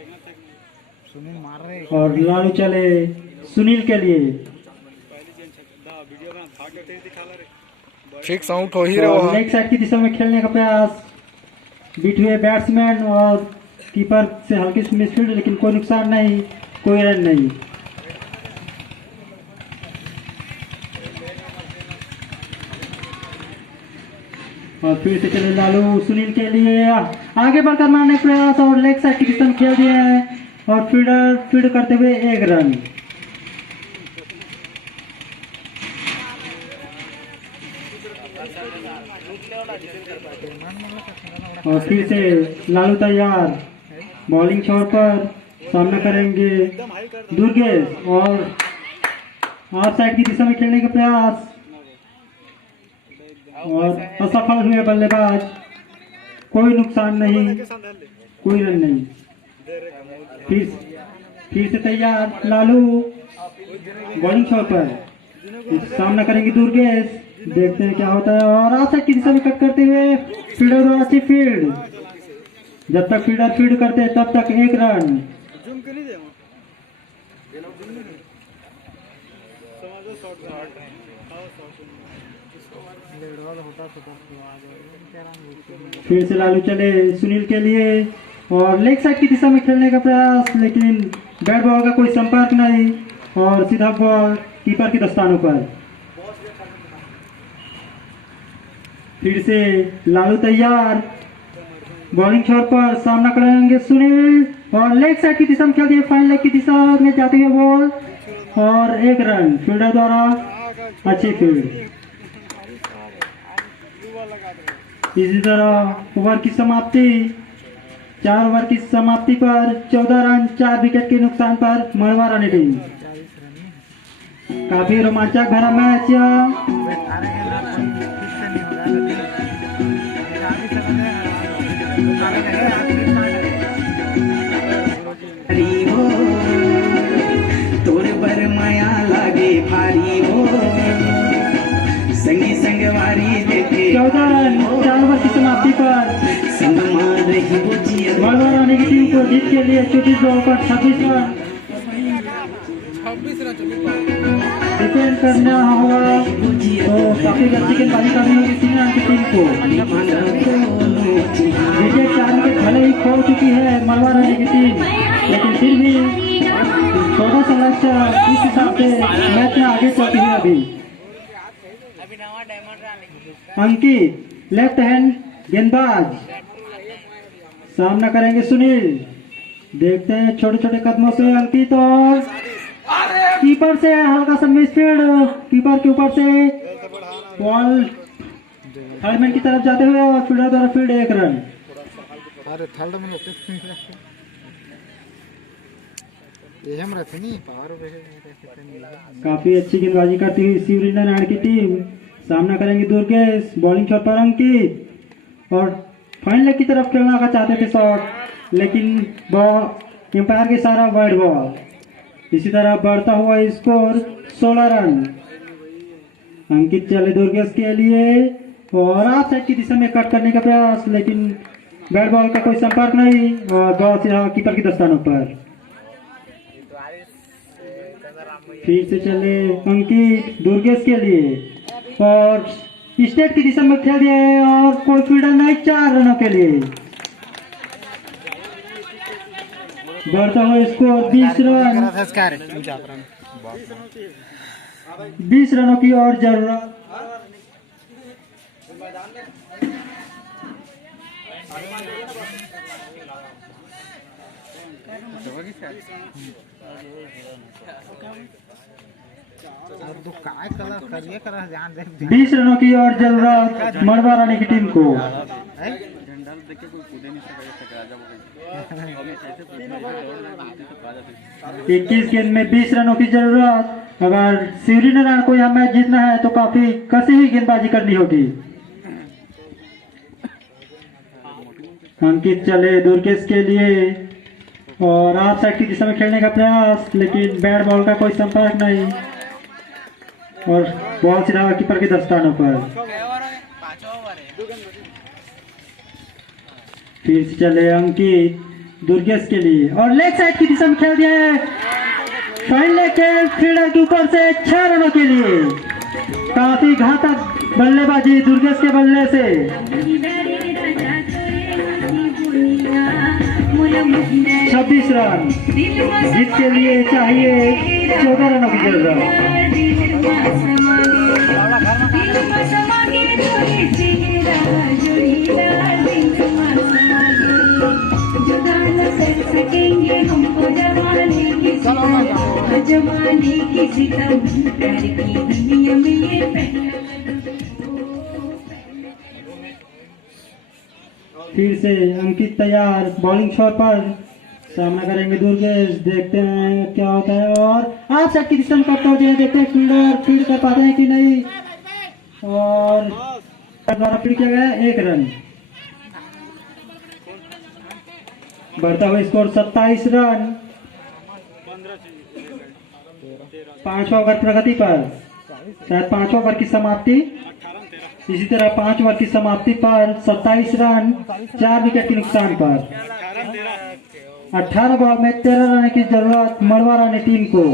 सुनील मार रहे और लालू चले सुनील के लिए। फिक्स आउट हो ही रहा। लेग साइड की दिशा में खेलने का प्रयास, बीट हुए बैट्समैन और कीपर से हल्की सी मिसफील्ड, लेकिन कोई नुकसान नहीं, कोई रन नहीं। और फिर से चले लालू सुनील के लिए, आगे बढ़कर मारने का प्रयास और लेग साइड की दिशा में खेल दिया है और फील्ड करते हुए 1 रन। और फिर से लालू तैयार, बॉलिंग छोर पर सामना करेंगे दुर्गेश और ऑफ साइड की दिशा में खेलने का प्रयास और असफल हुए बल्लेबाज, कोई नुकसान नहीं, कोई रन नहीं। फिर से तैयार लालू, बॉलिंग छोर पर सामना करेंगे दुर्गेश, देखते हैं क्या होता है। और ऑफ साइड की दिशा में कट करते हुए फील्डर द्वारा अच्छी फील्ड, जब तक फील्डर फील्ड करते हैं तब तक 1 रन। फिर से लालू चले सुनील के लिए और लेग साइड की दिशा में खेलने का प्रयास, लेकिन बैट बॉल का कोई संपर्क नहीं और सीधा बॉल कीपर के दस्तानों पर। फिर से लालू तैयार, बॉलिंग छोर पर सामना करेंगे सुनील और लेग साइड की दिशा में खेल दिए, फाइन लेग की दिशा में जाती है बॉल और 1 रन, फील्डर द्वारा अच्छी फील्ड। इसी तरह ओवर की समाप्ति, 4 ओवर की समाप्ति पर 14 रन 4 विकेट के नुकसान पर मड़वा रानी टीम। काफी रोमांचक भरा मैच। तोर पर माया लागे भारी हो, संगी संगवारी देखे 14 रन 4 ओवर की समाप्ति पर संग मार रही वो जिया। मड़वा रानी की टीम को जीत के लिए 34 बॉल पर 26 रन डिफेंड करना होगा, तो काफी अच्छी गेंदबाजी करनी होगी सिंगरन की टीम को। विकेट 4 विकेट भले ही खो चुकी है मड़वा रानी की टीम, लेकिन फिर भी थोड़ा सा लक्ष्य इस हिसाब से मैच में आगे चलती है। अभी अंकित लेफ्ट हैंड गेंदबाज, सामना करेंगे सुनील, देखते हैं छोटे छोटे कदमों से अंकित और कीपर से हल्का सा मिसफील्ड, कीपर के ऊपर से बॉल थर्ड मैन की तरफ जाते हुए और फील्डर द्वारा फील्ड 1 रन। अरे थर्ड में ये हम रहते नहीं पावर काफी अच्छी गेंदबाजी करती हुई शिवरिंदर नारायण की टीम, सामना करेंगे दुर्गेश, बॉलिंग छोर पर अंकित और फाइन लेग की तरफ खेलना का चाहते थे शॉट, लेकिन बॉल एम्पायर के सारा वाइड बॉल। इसी तरह बढ़ता हुआ स्कोर 16 रन। अंकित चले दुर्गेश के लिए और ऑफ साइड की दिशा में कट करने का प्रयास, लेकिन बैट बॉल का कोई संपर्क नहीं और बॉल सीधा कीपर की दस्तानों पर। फिर से चले अंकित दुर्गेश के लिए और स्टेट की दिशा में खेल दिया है और कोई फील्डर नहीं, 4 रनों के लिए। बढ़ता हुआ स्कोर 20 रन, 20 रनों की और जरूरत। काय करा ध्यान दे 20 रनों की और जरूरत मड़वा रानी की टीम को। 21 गेंद में 20 रनों की जरूरत। अगर शिवरिंदर को यह मैच जीतना है तो काफी कसी हुई गेंदबाजी करनी होगी। अंकित चले दुर्गेश के लिए और ऑफ साइड की दिशा में खेलने का प्रयास, लेकिन बैट बॉल का कोई संपर्क नहीं और बॉल सीधा कीपर के दस्तानों पर। फिर से चले अंकित दुर्गेश के लिए और लेग साइड की दिशा में खेल दिया है। फाइन लेग खेल फील्डर के ऊपर से 6 रनों के लिए। काफी घातक बल्लेबाजी दुर्गेश के बल्ले से। 26 रन जीत के लिए चाहिए 14 रनों की जरूरत। जमाने की सितम प्यार की दुनिया में ये पहला। फिर से अंकित तैयार बॉलिंग शॉट पर सामना करेंगे दुर्गेश। देखते हैं क्या होता है और आप सेट की दिशा में कट करते हैं। देखते हैं फील्डर फील्ड कर पाते हैं कि नहीं और द्वारा फील्ड किया गया 1 रन। बढ़ता हुआ स्कोर 27 रन। 5 ओवर प्रगति पर शायद 5 ओवर की समाप्ति। इसी तरह 5 ओवर की समाप्ति पर 27 रन 4 विकेट के नुकसान पर 18 बॉल में 13 रन की जरूरत मड़वा रानी टीम को।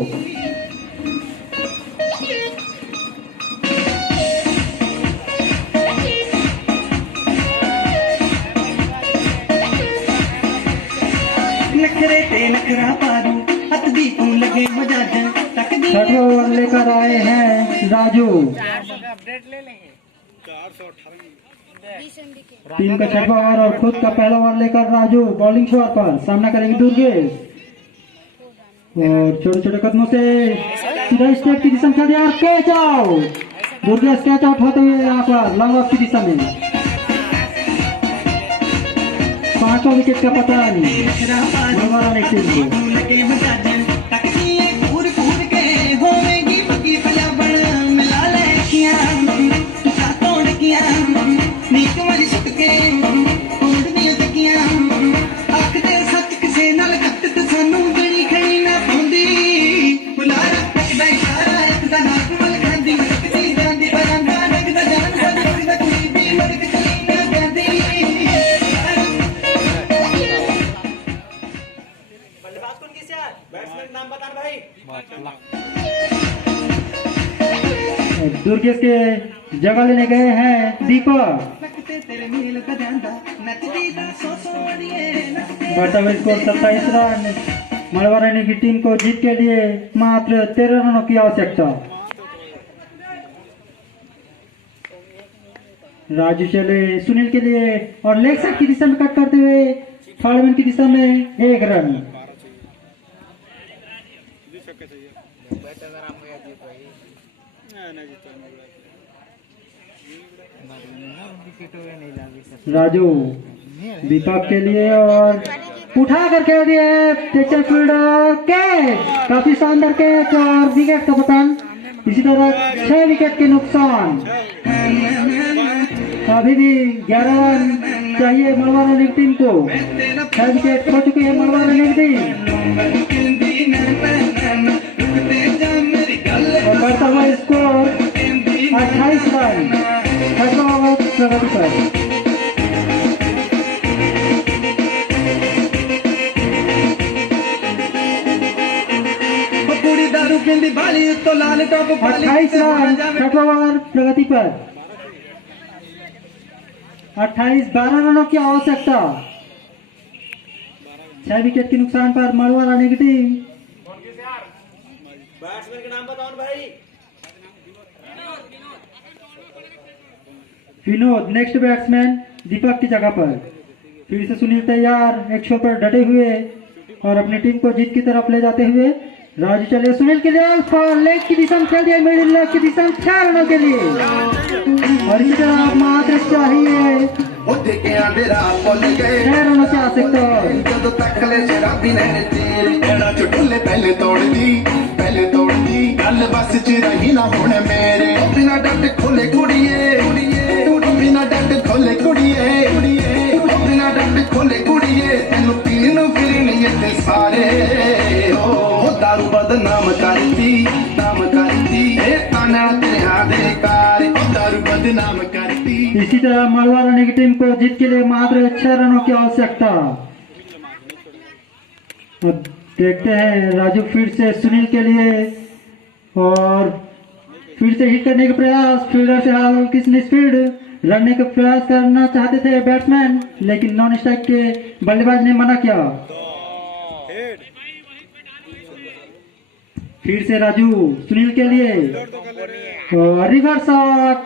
छठवां ओवर लेकर आए हैं राजू। टीम का 6वां ओवर और खुद का पहला ओवर लेकर राजू बॉलिंग शॉट पर सामना करेंगे दुर्गेश और छोटे छोटे कदमों से सीधा स्टेप की दिशा में दिया catch out. Durgesh catch out होते हुए यहाँ पर लॉन्ग ऑफ की दिशा में 5वां विकेट का पतन मड़वा रानी टीम को। दुर्गेश के जगह लेने गए हैं दीपक। बढ़ता हुआ स्कोर 27 रन। मड़वा रानी की टीम को जीत के लिए मात्र 13 रनों की आवश्यकता। राजू चले सुनील के लिए और लेग साइड की दिशा में कट करते हुए थर्ड की दिशा में 1 रन। राजू दीपक के लिए और उठा कर खेल दिए टेचर फील्डर कैच। काफी शानदार कैच और विकेट का पतन। इसी तरह 6 विकेट के नुकसान। अभी भी 11 रन चाहिए मड़वा रानी टीम को। 6 विकेट खो चुकी है मड़वा रानी टीम और बढ़ता हुआ स्कोर 28 रन 6 ओवर प्रगति पर। तो लाल टॉप 28 रन 6 ओवर प्रगति पर 12 रनों की आवश्यकता। 6 विकेट के नुकसान पर मड़वा रानी की टीम। बैट्समैन के नाम बताओ भाई। विनोद नेक्स्ट बैट्समैन दीपक की जगह पर। फिर से सुनील तैयार एक शो पर डटे हुए और अपनी टीम को जीत की तरफ ले जाते हुए। राजू चले सुनील के लिए फॉर लेग की दिशा में खेल दिया। मिडिल लेग की दिशा में 6 रनों के लिए और इसी तरह मात्र चाहिए 6 रनों की आवश्यकता। पहले तोड़ दी गल बस च रही ना हुण मेरे बिना डट खोले कुड़िए बिना डट खोले कुड़िए बिना डट खोले कुड़िए तेन पीन फिरनी ते सारे दारू बदनाम करती ताना तेरा दे कार दारू बदनाम करती। इसी तरह मड़वा रानी की टीम को जीत के लिए मात्र 6 रनों की आवश्यकता। अब देखते हैं राजू फिर से सुनील के लिए और फिर से हिट करने का प्रयास, फील्डर से हल्की सी स्पीड रखने का प्रयास करना चाहते थे बैट्समैन, लेकिन नॉन स्ट्राइक के बल्लेबाज ने मना किया। फिर से राजू सुनील के लिए और रिवर्स शॉट,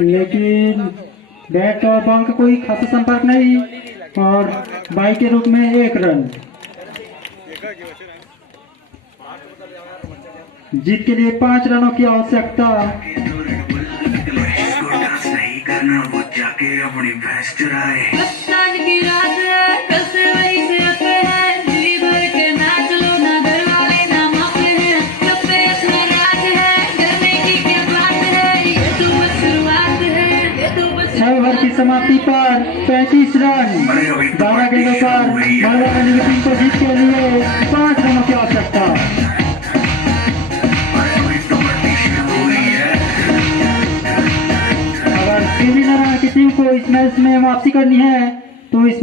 लेकिन बैट और बॉल का कोई खासा संपर्क नहीं और बाई के रूप में 1 रन। जीत के लिए 5 रनों की आवश्यकता। नहीं करना वो जाके अपनी भैंस चराए। बस्तान की रात है, कल से वही से आते हैं, जी भर के नाच लो ना, घर वाले ना मापते हैं, कब से इतना रात है, डरने की क्या बात है, ये तो बस शुरुआत है, ये तो बस 6 ओवर की समाप्ति पर 35 रन 12 गेंदों पर मलवा टीम को जीत के लिए 5 रनों की आवश्यकता। अगर सीवी नारायण की टीम को इस मैच में वापसी करनी है तो इस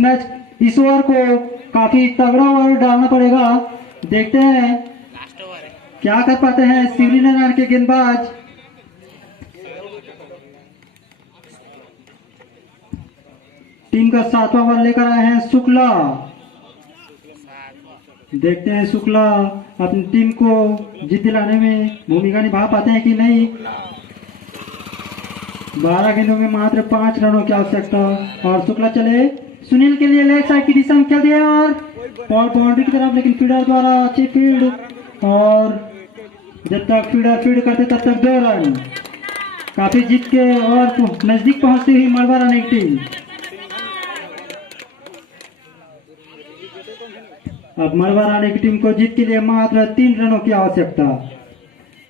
ओवर को काफी तगड़ा ओवर डालना पड़ेगा। देखते हैं क्या कर पाते हैं सीवी नारायण के गेंदबाज। टीम का 7वां ओवर लेकर आए हैं शुक्ला। देखते हैं शुक्ला अपनी टीम को जीत दिलाने में भूमिका निभा पाते हैं कि नहीं। 12 गेंदों में मात्र 5 रनों की आवश्यकता और शुक्ला चले सुनील के लिए लेफ्ट साइड की दिशा में खेल दिया और बॉल बाउंड्री की तरफ, लेकिन फील्डर द्वारा अच्छी फील्ड और जब तक फील्डर फील्ड करते तब तक 2 रन। काफी जीत के और नजदीक पहुंचती हुई मलबा रन की टीम। अब मलबा रानी की टीम को जीत के लिए मात्र 3 रनों की आवश्यकता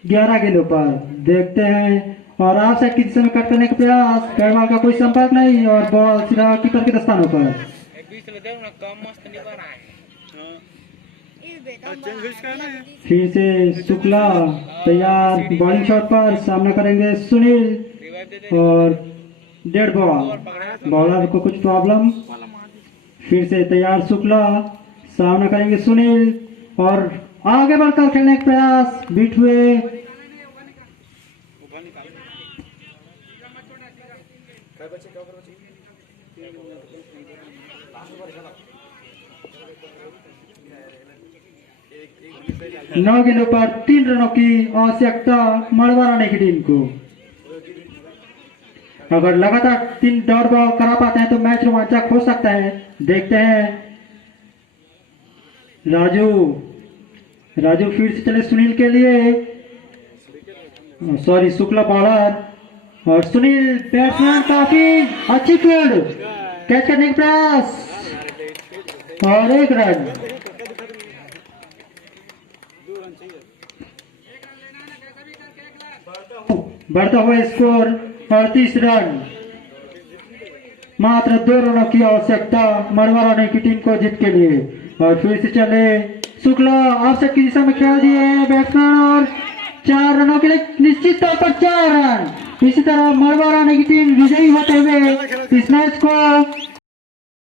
11 गेंदों पर। देखते हैं और ऑफ साइड की दिशा में कट करने का प्रयास, बैटबॉल का कोई संपर्क नहीं और बॉल सीधा कीपर के दस्तानों पर। फिर से शुक्ला तैयार, बॉलिंग शॉट पर सामना करेंगे सुनील और डेड बॉल, बॉलर को कुछ प्रॉब्लम। फिर से तैयार शुक्ला, सामना करेंगे सुनील और आगे बढ़कर खेलने का प्रयास, बीट हुए नौ गेंदों पर 3 रनों की आवश्यकता मलबा रानी की टीम को। अगर लगातार 3 डॉट बॉल करा पाते हैं तो मैच रोमांचक हो सकता है। देखते हैं राजू फिर से चले सुनील के लिए, सॉरी शुक्ला बॉलर और सुनील बैट्समैन, काफी अच्छी फील्ड, कैच करने का प्रयास और 1 रन। बढ़ता हुआ स्कोर 38 रन, मात्र 2 रनों की आवश्यकता मलबा रानी की टीम को जीत के लिए। और फिर से चले शुक्ला, ऑफसाइड की दिशा में खेल दिए बैट्समैन और 4 रनों के लिए निश्चित तौर पर 4 रन। इसी तरह मलबा रानी की टीम विजयी होते हुए इस मैच को